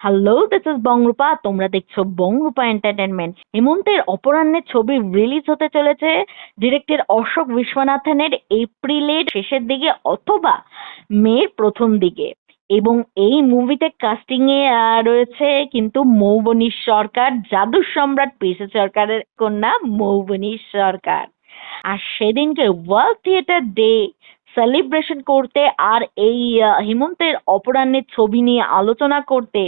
Hello this is বংরূপা তোমরা দেখছ বংরূপা entertainment হেমন্তের অপরাহ্নের ছবি রিলিজ হতে চলেছে ডিরেক্টর অশোক বিশ্বনাথনের এপ্রিলের শেষের দিকে অথবা মের প্রথম দিকে। এবং এই মুভিতে কাস্টিং এ রয়েছে কিন্তু মৌবনী সরকার জাদু সম্রাট পিসি সরকারের কন্যা মৌবনী সরকার। আর সেদিনকে ওয়ার্ল্ড থিয়েটার ডে সেলিব্রেশন করতে আর এই হিমন্তের অপরাহ্নের ছবি নিয়ে আলোচনা করতে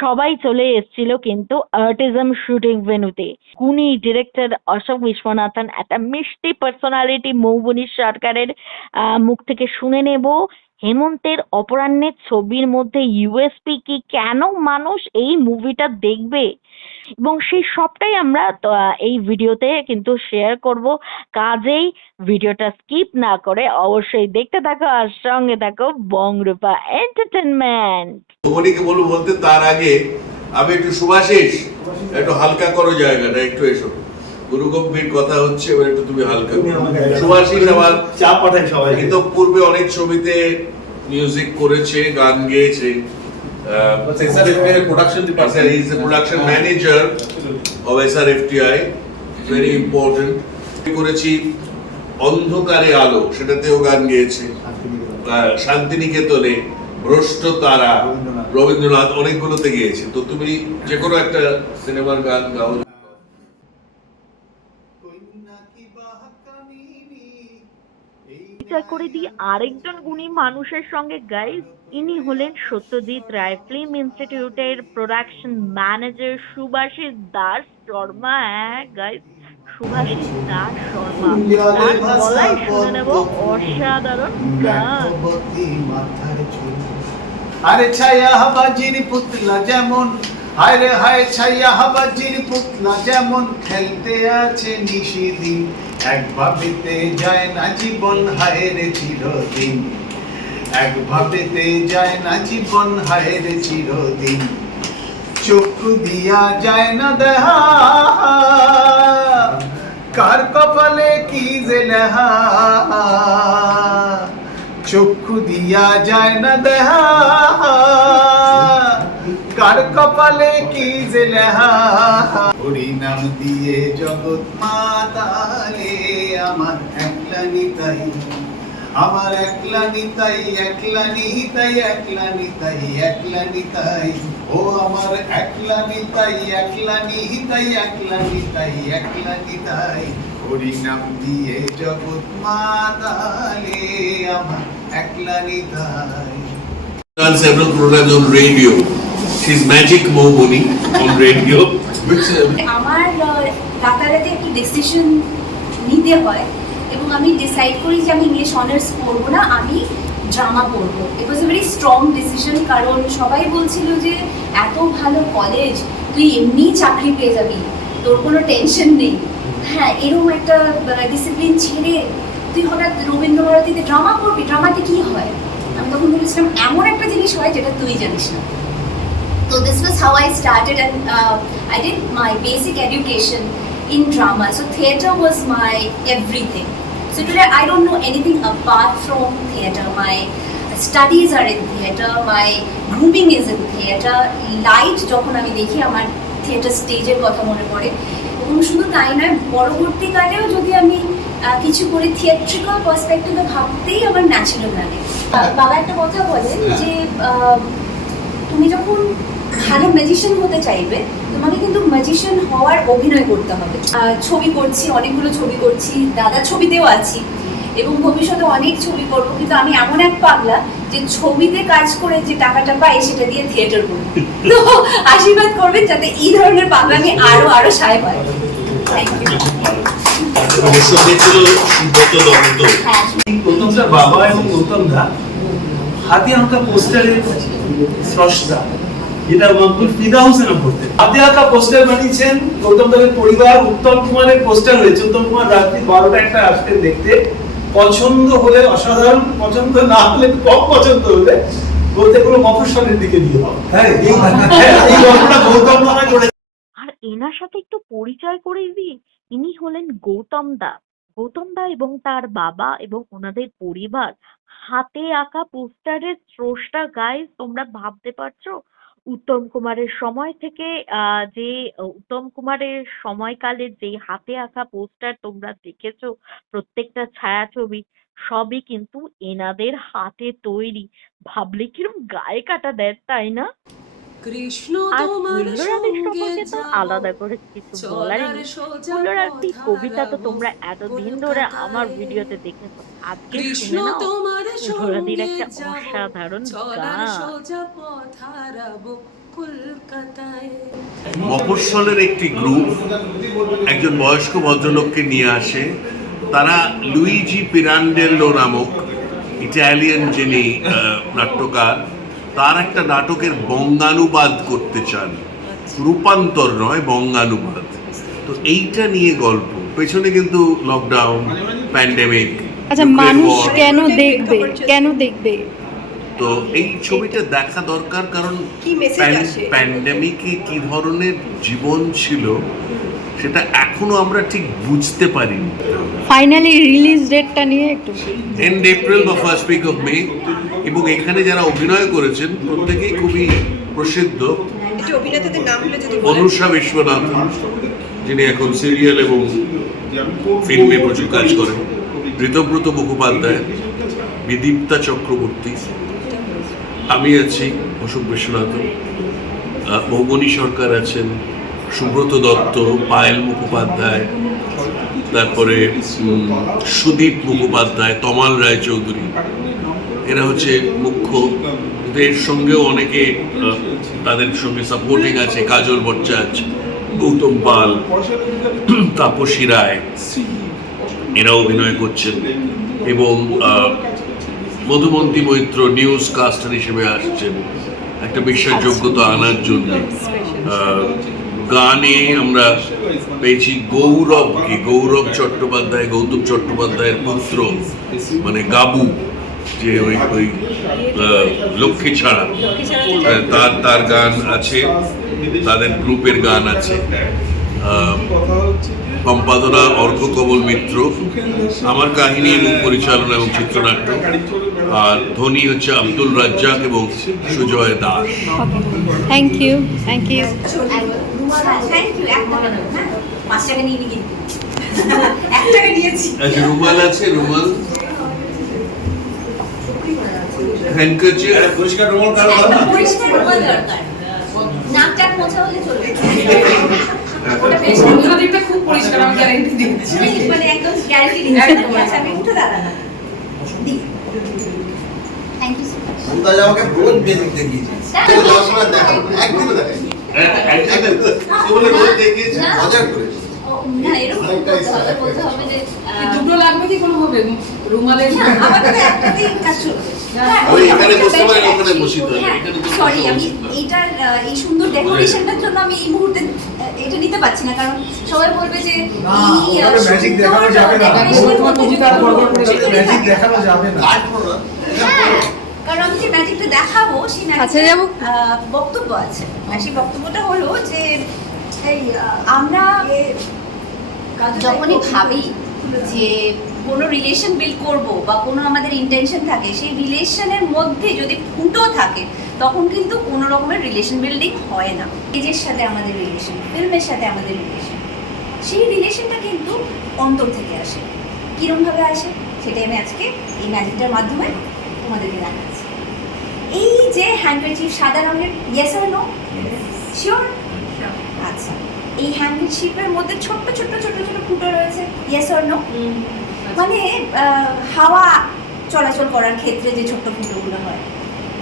সবাই চলে এসেছিল কিন্তু আর্টিজম শুটিং ভেনুতে কুনি ডিরেক্টর অশোক বিশ্বনাথন একটা মিষ্টি পার্সোনালিটি মৌবনী সরকারের মুখ থেকে শুনে নেব। হেমন্তের অপরাহ্নের ছবির মধ্যে ইউএসপি কি কেন মানুষ এই মুভিটা দেখবে? এবং সেই সবটাই আমরা এই ভিডিওতে কিন্তু শেয়ার করব। কাজেই ভিডিওটা স্কিপ না করে অবশ্যই দেখতে থাকো আর সঙ্গে থাকো বংরূপা এন্টারটেনমেন্ট ভবনীকে বলব বলতে তার আগে আমি একটু সুভাষিস একটু হালকা করো জায়গাটা একটু এসো। গুরু গম্ভীর কথা হচ্ছে এবার একটু তুমি হালকা। সুভাষিস আমার চা পাঠাই সবাই কিন্তু পূর্বে অনেক ছবিতে মিউজিক করেছে গান গেয়েছে। Production manager of S R F T I very important করেছি অন্ধকারে আলো সেটাতেও গান গেয়েছে। শান্তিনিকেতনে ভ্রষ্ট তারা রবীন্দ্রনাথ। রবীন্দ্রনাথ অনেকগুলোতে গিয়েছে। তো তুমি যে কোনো একটা সিনেমার গান গাও পরিচয় করে দিই আরেকজন গুণী মানুষের সঙ্গে গাইজ ইনি হলেন সত্যজিৎ রায় ফিল্ম ইনস্টিটিউটের প্রোডাকশন ম্যানেজার সুভাষিস দাস শর্মা হ্যাঁ গাইজ সুভাষিস দাস শর্মা। তার গলায় শুনে নেব অসাধারণ গান। আরে ছায়া হাবাজির পুতলা যেমন হায় রে হায় ছায়া হাবাজির পুতলা যেমন খেলতে আছে নিশিদিন, এক ভাবেতে যায় না জীবন, হায় রে চিরদিন। এক ভাবেতে যায় না জীবন, হায় রে চিরদিন। চক্ষু দিয়া যায় না দেহা, কার কপালে কি যে লেহা চক্ষু দিয়া যায় না দেহা কার কপালে কি যে লেহা হরি নাম দিয়ে জগৎ মাতালে আমার একলা নিতাই আমার একলা নিতাই একলা নিতাই একলা নিতাই একলা নিতাই ও আমার একলা নিতাই একলা নিতাই একলা নিতাই একলা নিতাই হরি নাম দিয়ে জগৎ মাতালে আমার একলা Nitai done several programs on radio. Mohboni on radio. Which, uh, আমার রাতারাতি একটি ডিসিশন নিতে হয় এবং আমি ডিসাইড করি যে আমি ইংলিশ অনার্স পড়ব না আমি ড্রামা পড়ব। It was a very strong decision কারণ সবাই বলছিল যে এত ভালো কলেজ তুই এমনিই চাকরি পেয়ে যাবি তোর কোনো টেনশন নেই। হ্যাঁ এরকম একটা ডিসিপ্লিন ছেড়ে তুই হঠাৎ রবীন্দ্রভারতীতে ড্রামা পড়বি ড্রামাতে কি হয়? আমি তখন বলেছিলাম এমন একটা জিনিস হয় যেটা তুই জানিস না। So this was how I started, and uh, I did my basic education in drama. So theatre was my everything. So today I don't know anything apart from theatre. My studies are in theatre. My grooming is in theatre. Light যখন আমি দেখি আমার theatre স্টেজের কথা মনে পড়ে এবং শুধু তাই নয় পরবর্তীকালেও যদি আমি কিছু করে থিয়েট্রিক্যাল পার্সপেক্টিভে ভাবতেই আমার ন্যাচারাল লাগে বাবা একটা কথা বলেন যে তুমি যখন ভালো ম্যাজিশিয়ান হতে চাইবে তোমাকে কিন্তু ম্যাজিশিয়ান হওয়ার অভিনয় করতে হবে। ছবি করছি অনেকগুলো ছবি করছি দাদা ছবিতেও আছি এবং ভবিষ্যতে অনেক ছবি করব কিন্তু আমি এমন এক পাগলা যে ছবিতে কাজ করে যে টাকাটা পাই সেটা দিয়ে থিয়েটার করি তো আশীর্বাদ করবেন যাতে এই ধরনের পাগলামি আরও আরও সায় হ্যাঁ। গৌতমদার বাবা এবং গৌতমদা হাতে আঁকা পোস্টারের স্রষ্টা। মকবুল ফিদা হোসেন হাতে আঁকা পোস্টার বানিয়েছেন গৌতম দাদের পরিবার উত্তম কুমারের পোস্টার হয়েছে উত্তম কুমার রাত্রি বারোটা একটা দেখতে। পছন্দ হলে অসাধারণ পছন্দ না হলে কম পছন্দ হলে বলতে কোনো মফস্বলের দিকে নিয়ে যাও। হ্যাঁ এই হ্যাঁ, গল্পটা গৌতম করে আর এনার সাথে একটু পরিচয় করে দিই। ইনি হলেন গৌতম দা। গৌতম দা এবং তার বাবা এবং ওনাদের পরিবার হাতে আঁকা পোস্টারের স্রষ্টা। গাইজ তোমরা ভাবতে পারছ? উত্তম কুমারের সময় থেকে আহ, যে উত্তম কুমারের সময়কালের যে হাতে আঁকা পোস্টার তোমরা দেখেছ প্রত্যেকটা ছায়াছবি সবই কিন্তু এনাদের হাতে তৈরি। ভাবলে কিরম গায়ে কাটা দেয় তাই না? কৃষ্ণ আলাদা করে কিছু বলারই পথ কবিতা তো তোমরা এতদিন ধরে আমার ভিডিওতে দেখেছ। আজকে শুনে নাও তোমার একটা অসাধারণ মফস্বলের একটি গ্রুপ একজন বয়স্ক ভদ্রলোককে নিয়ে আসে। তারা লুইজি পিরান্ডেল্লো নামক ইটালিয়ান যিনি নাট্যকার। তার একটা নাটকের বঙ্গানুবাদ করতে চান। রূপান্তর নয় বঙ্গানুবাদ। তো এইটা নিয়ে গল্প। পেছনে কিন্তু লকডাউন প্যান্ডেমিক আচ্ছা মানুষ কেন দেখবে? কেন দেখবে? তো এই ছবিটা দেখা দরকার কারণ কি প্যান্ডেমিকে কি ধরনের জীবন ছিল সেটা এখনও আমরা ঠিক বুঝতে পারিনি। ফাইনালি রিলিজ ডেটটা নিয়ে একটু এন্ড এপ্রিল বা ফার্স্ট উইক অফ মে এবং এখানে যারা অভিনয় করেছেন প্রত্যেকেই খুবই প্রসিদ্ধ। অনুষা বিশ্বনাথ যিনি এখন সিরিয়াল এবং ফিল্মে প্রচুর কাজ করেন। ঋতব্রত মুখোপাধ্যায় বিদীপ্তা চক্রবর্তী আমি আছি অশোক বিশ্বনাথ মৌবনী সরকার আছেন সুব্রত দত্ত পায়েল মুখোপাধ্যায় তারপরে সুদীপ মুখোপাধ্যায় তমাল রায় চৌধুরী এরা হচ্ছে মুখ্য। এর সঙ্গেও অনেকে তাদের সঙ্গে সাপোর্টিং আছে। কাজল ভট্টাচার্য গৌতম পাল, তাপসী রায়। এরা অভিনয় করছেন। এবং মধুমন্তী মৈত্র নিউজ কাস্টার হিসেবে আসছেন। একটা বিশ্বাসযোগ্যতা আনার জন্য। গানে আমরা পেয়েছি গৌরবকে। গৌরব চট্টোপাধ্যায়, গৌতম চট্টোপাধ্যায়ের পুত্র মানে গাবু। যে ওই ওই লক্ষ্মী ছাড়া। তার তার গান আছে তাদের গ্রুপের গান আছে। সম্পাদনা অর্ঘ কমল মিত্র আমার কাহিনী এবং পরিচালনা এবং চিত্রনাট্য। আর ধ্বনি হচ্ছে আব্দুল রাজ্জাক এবং Sujay Das. Thank you thank you আচ্ছা রুমাল আছে রুমাল? পরিষ্কার রুমাল কারও একটা পরিষ্কার রুমাল দরকার নাক টাক মোছা হলে চলবে। ওটা বেশ দিকটা খুব পরিষ্কার আমি গ্যারান্টি দিচ্ছি। মানে একদম গ্যারান্টি দিচ্ছি আচ্ছা আমি উঠে দাঁড়ানো thank you so much Mumtaz আমাকে রোজ বেদিক দেখিয়েছে তাই? যাওয়ার সময় দেখাবো একদিনও বলে রোজ দেখিয়েছে মজা করে ও, না এরকম বলতে হবে বলতে হবে যে আহ, দুটো লাগবে কি কোনো হবে? রুমালের আমার তো একটাতেই কাজ চলবে হ্যাঁ, ওই এখানে বসতে পারেন, ওখানে আছে। বসিতে হবে। হ্যাঁ, তো sorry, আমি এইটার এই সুন্দর ডেকোরেশনটার জন্য আমি এই মুহূর্তে এটা নিতে পারছি না কারণ সবাই বলবে যে এই দেখানো যাবে না। ম্যাজিক দেখানো যাবে না হ্যাঁ, কারণ আমি যে ম্যাজিকটা দেখাবো সেই? আহ, বক্তব্য আছে আর সেই বক্তব্যটা হলো যে এই আমরা যখনই ভাবি যে কোনো রিলেশন বিল্ড করব বা কোনো আমাদের ইন্টেনশন থাকে সেই রিলেশনের মধ্যে যদি ফুটো থাকে তখন কিন্তু কোনো রকমের রিলেশন বিল্ডিং হয় না। নিজের সাথে আমাদের রিলেশন ফিল্মের সাথে আমাদের রিলেশন সেই রিলেশনটা কিন্তু অন্তর থেকে আসে। কীরমভাবে আসে? সেটাই আমি আজকে এই ম্যাজিকটার মাধ্যমে তোমাদেরকে দেখাচ্ছি। এই যে হ্যান্ডকারচিফ সাদা রঙের ইয়েস আর নো শিওর আচ্ছা। এই হ্যান্ডকারচিফের মধ্যে ছোট্ট ছোট্ট ছোট্ট ছোট্ট ফুটো রয়েছে ইয়েস আর নো মানে হাওয়া চলাচল করার ক্ষেত্রে যে ছোট্ট ফুটোগুলো হয়।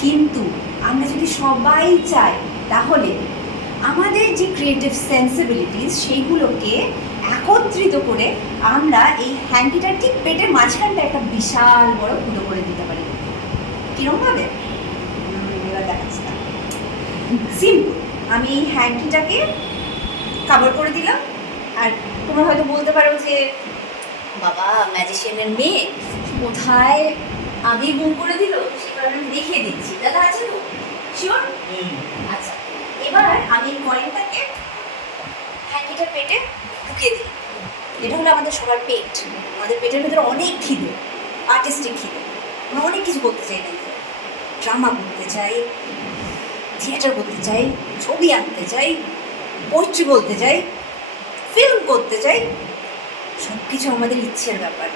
কিন্তু আমরা যদি সবাই চাই, তাহলে আমাদের যে ক্রিয়েটিভ সেন্সিবিলিটিস সেইগুলোকে একত্রিত করে আমরা এই হ্যান্ডিটার ঠিক পেটের মাঝখানটা একটা বিশাল বড় ফুটো করে দিতে পারি। কিরমভাবে? এবার সিম্পল আমি এই হ্যান্ডিটাকে কাভার করে দিলাম। আর তোমরা হয়তো বলতে পারো যে বাবা ম্যাজিশিয়ানের মেয়ে। কোথায় আগে গুম করে দিল সে কারণে আমি দেখিয়ে দিচ্ছি। দাদা আছে তো? শিওর আচ্ছা এবার আমি কয়েনটাকে হ্যান্ডিটার পেটে ঢুকিয়ে দিই এটা হলো আমাদের সবার পেট। আমাদের পেটের ভেতরে অনেক খিদে আর্টিস্টিক খিদে। আমরা অনেক কিছু করতে চাই লাইফে ড্রামা করতে চাই থিয়েটার করতে চাই ছবি আঁকতে চাই পোস্ট্রি বলতে চাই ফিল্ম করতে চাই সব কিছু আমাদের ইচ্ছের ব্যাপার।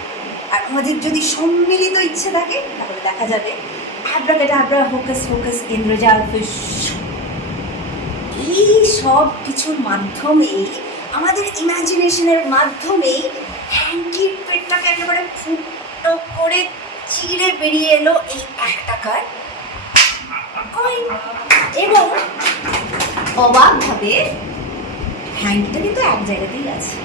আর আমাদের যদি সম্মিলিত ইচ্ছে থাকে, তাহলে দেখা যাবে আব্রাকাটা আব্রা হোকাস ফোকাস ইন্দ্রজাল ফিস। এই সব কিছুর মাধ্যমেই, আমাদের ইমাজিনেশনের মাধ্যমেই হ্যান্ডির পেটটাকে একেবারে ফুটো করে চিড়ে বেরিয়ে এলো এই এক টাকার এবং অবাকভাবে হ্যান্ডটা কিন্তু এক জায়গাতেই আছে।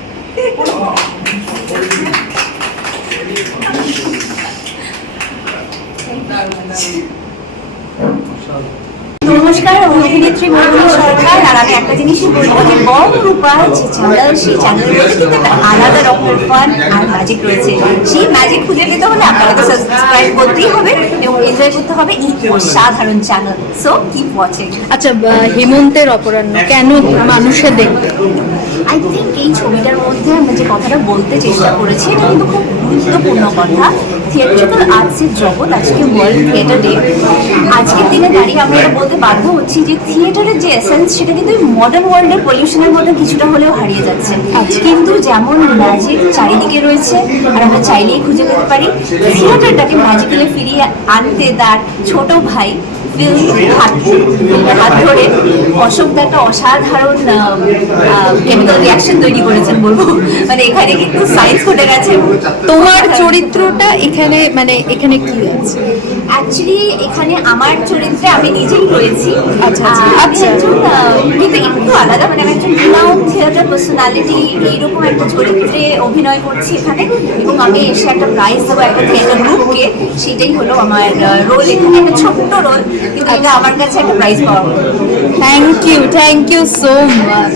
নমস্কার, অভিনেত্রী মৌমিনী সরকার, আর আমি একটা জিনিসই বলব যে বম রূপা, যে চ্যানেল সেই চ্যানেলের মধ্যে কিন্তু একটা আলাদা রকমের ফান আর ম্যাজিক রয়েছে। সেই ম্যাজিক খুঁজে পেতে হলে আপনারা তো সাবস্ক্রাইব করতেই হবে এবং এনজয় করতে হবে এই অসাধারণ চ্যানেল সো কিপ ওয়াচিং আচ্ছা হেমন্তের অপরাহ্ন কেন মানুষে দেখবে? আই থিঙ্ক এই ছবিটার মধ্যে আমরা যে কথাটা বলতে চেষ্টা করেছি এটা কিন্তু খুব গুরুত্বপূর্ণ কথা। থিয়েট্রিক্যাল আর্টসের জগৎ আজকে ওয়ার্ল্ড থিয়েটার ডে আজকের দিনে দাঁড়িয়ে আমরা এটা বলতে বাধ্য হচ্ছি যে থিয়েটারের যে এসেন্স সেটা কিন্তু মডার্ন ওয়ার্ল্ডের পলিউশনের মধ্যে কিছুটা হলেও হারিয়ে যাচ্ছে। কিন্তু যেমন ম্যাজিক চারিদিকে রয়েছে আর আমরা চাইলেই খুঁজে পেতে পারি থিয়েটারটাকে ম্যাজিক্যালি ফিরিয়ে আনতে তার ছোট ভাই ফিল্ম হাত হাত ধরে অশোক একটা অসাধারণ কেমিক্যাল রিয়াকশন তৈরি করেছেন বলব। মানে এখানে কিন্তু সায়েন্স ঘটে গেছে। তোমার চরিত্রটা এখানে মানে এখানে কি আছে? অ্যাকচুয়ালি এখানে আমার চরিত্রে আমি নিজেই রয়েছি। আচ্ছা, আচ্ছা, আমি আচ্ছা। একজন কিন্তু একটু আলাদা মানে আমি একজন রিনাউন থিয়েটার পার্সোনালিটি এইরকম একটা চরিত্রে অভিনয় করছি এখানে। এবং আমি এসে একটা প্রাইজ দেবো একটা থিয়েটার গ্রুপকে সেটাই হলো আমার রোল এখানে একটা ছোট্ট রোল কিন্তু এটা আমার কাছে একটা প্রাইজ পাওয়া। Thank you thank you so much